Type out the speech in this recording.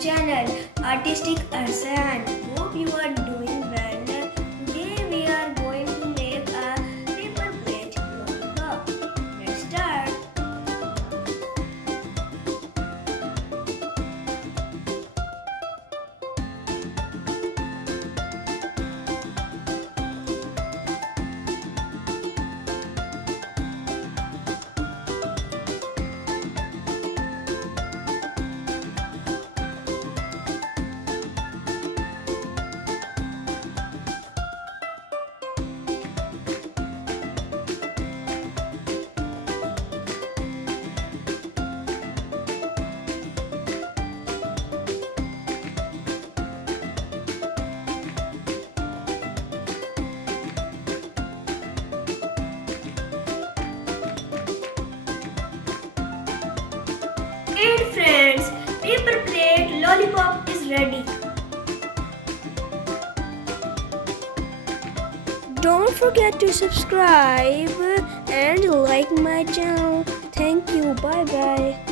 channel Artistic Arsan. Hope you are doing well. Today we are going to make a paper plate lollipop. Let's start. And friends, paper plate lollipop is ready. Don't forget to subscribe and like my channel. Thank you. Bye bye.